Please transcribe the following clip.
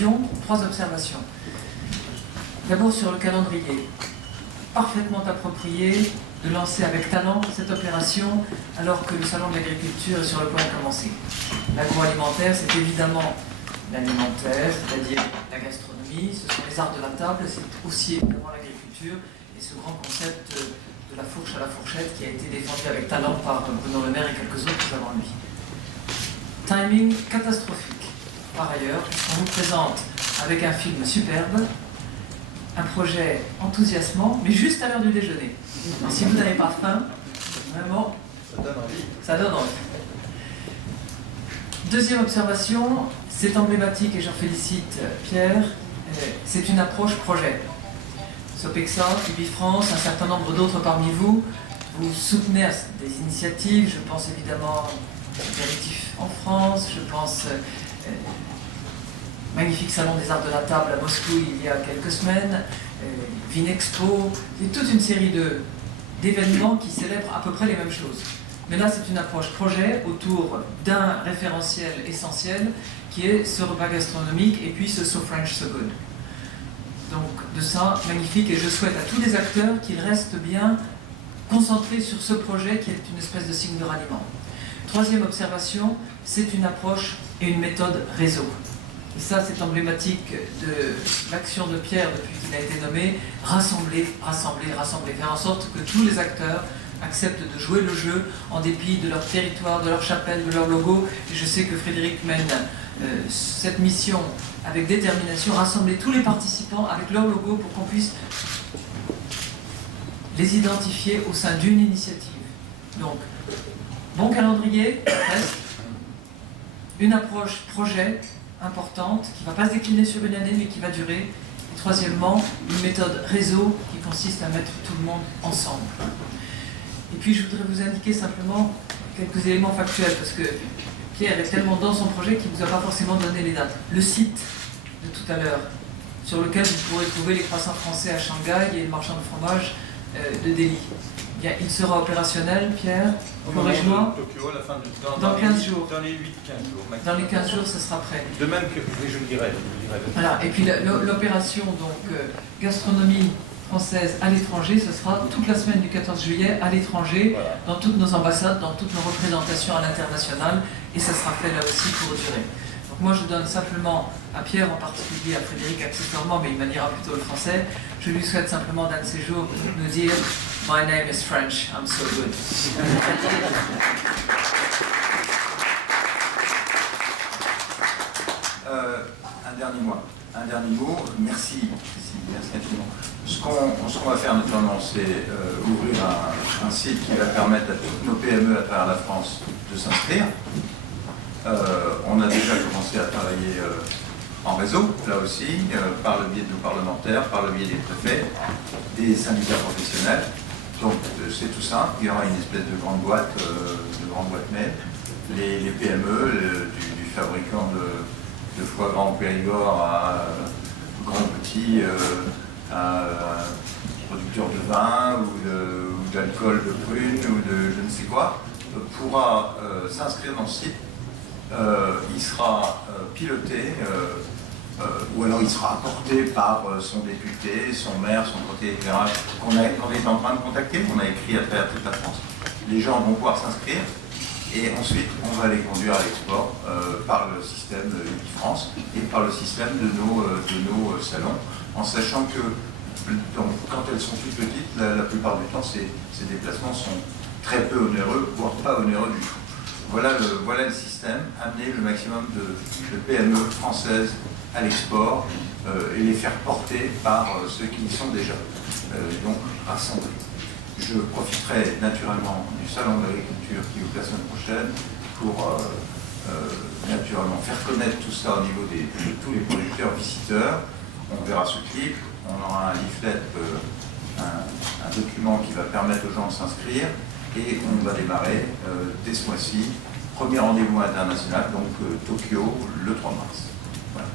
conclusion, 3 observations. D'abord sur le calendrier. Parfaitement approprié de lancer avec talent cette opération alors que le salon de l'agriculture est sur le point de commencer. L'agroalimentaire, c'est évidemment l'alimentaire, c'est-à-dire la gastronomie, ce sont les arts de la table, c'est aussi évidemment l'agriculture et ce grand concept de la fourche à la fourchette qui a été défendu avec talent par Bruno Le Maire et quelques autres avant lui. Timing catastrophique. Par ailleurs, on vous présente avec un film superbe, un projet enthousiasmant, mais juste à l'heure du déjeuner. Alors, si vous n'avez pas faim, vraiment, ça donne envie. Ça donne envie. Deuxième observation, c'est emblématique et j'en félicite Pierre, c'est une approche projet. Sopexa, Ubifrance, un certain nombre d'autres parmi vous, vous soutenez des initiatives, je pense évidemment Apéritif en France, je pense magnifique salon des arts de la table à Moscou il y a quelques semaines, Vinexpo, et toute une série d'événements qui célèbrent à peu près les mêmes choses. Mais là, c'est une approche projet autour d'un référentiel essentiel qui est ce repas gastronomique et puis ce So French, So Good. Donc, de ça, magnifique, et je souhaite à tous les acteurs qu'ils restent bien concentrés sur ce projet qui est une espèce de signe de ralliement. Troisième observation, c'est une approche et une méthode réseau. Et ça, c'est emblématique de l'action de Pierre depuis qu'il a été nommé, rassembler, rassembler, rassembler, faire en sorte que tous les acteurs acceptent de jouer le jeu en dépit de leur territoire, de leur chapelle, de leur logo. Et je sais que Frédéric mène cette mission avec détermination, rassembler tous les participants avec leur logo pour qu'on puisse les identifier au sein d'une initiative. Donc, bon calendrier, reste, une approche projet importante qui ne va pas se décliner sur une année mais qui va durer. Et troisièmement, une méthode réseau qui consiste à mettre tout le monde ensemble. Et puis je voudrais vous indiquer simplement quelques éléments factuels parce que Pierre est tellement dans son projet qu'il ne vous a pas forcément donné les dates. Le site de tout à l'heure, sur lequel vous pourrez trouver les croissants français à Shanghai et le marchand de fromage de Delhi. Bien, il sera opérationnel, Pierre, corrige-moi, dans 15 jours. Dans les 8-15 jours. Maximum. Dans les 15 jours, ce sera prêt. De même que, oui, je le dirai. Voilà. Et puis l'opération donc gastronomie française à l'étranger, ce sera toute la semaine du 14 juillet à l'étranger, voilà, dans toutes nos ambassades, dans toutes nos représentations à l'international, et ça sera fait là aussi pour durer. Donc moi je donne simplement à Pierre en particulier, à Frédéric accessoirement, mais il maniera plutôt le français, je lui souhaite simplement d'un de ces jours nous dire « My name is French, I'm so good ». Un dernier mot, merci infiniment. Ce qu'on va faire naturellement, c'est ouvrir un site qui va permettre à toutes nos PME à travers la France de s'inscrire. On a déjà commencé à travailler en réseau, là aussi, par le biais de nos parlementaires, par le biais des préfets, des syndicats professionnels. Donc c'est tout simple, il y aura une espèce de grande boîte mail. Les PME, du fabricant de foie gras en Périgord à grand petit, à producteur de vin ou d'alcool de prune ou de je ne sais quoi, pourra s'inscrire dans ce site. Il sera piloté ou alors il sera apporté par son député, son maire, son conseiller éclairage qu'on est en train de contacter, qu'on a écrit à travers toute la France. Les gens vont pouvoir s'inscrire. Et ensuite, on va les conduire à l'export par le système Ubifrance et par le système de nos salons, en sachant que donc, quand elles sont toutes petites, la plupart du temps, ces déplacements sont très peu onéreux, voire pas onéreux du tout. Voilà le système, amener le maximum de PME françaises à l'export et les faire porter par ceux qui y sont déjà, donc rassemblés. Je profiterai naturellement du salon de l'agriculture qui ouvre la semaine prochaine pour naturellement faire connaître tout ça au niveau de tous les producteurs visiteurs. On verra ce clip, on aura un leaflet, un document qui va permettre aux gens de s'inscrire et on va démarrer dès ce mois-ci. Premier rendez-vous international, donc Tokyo, le 3 mars. Voilà.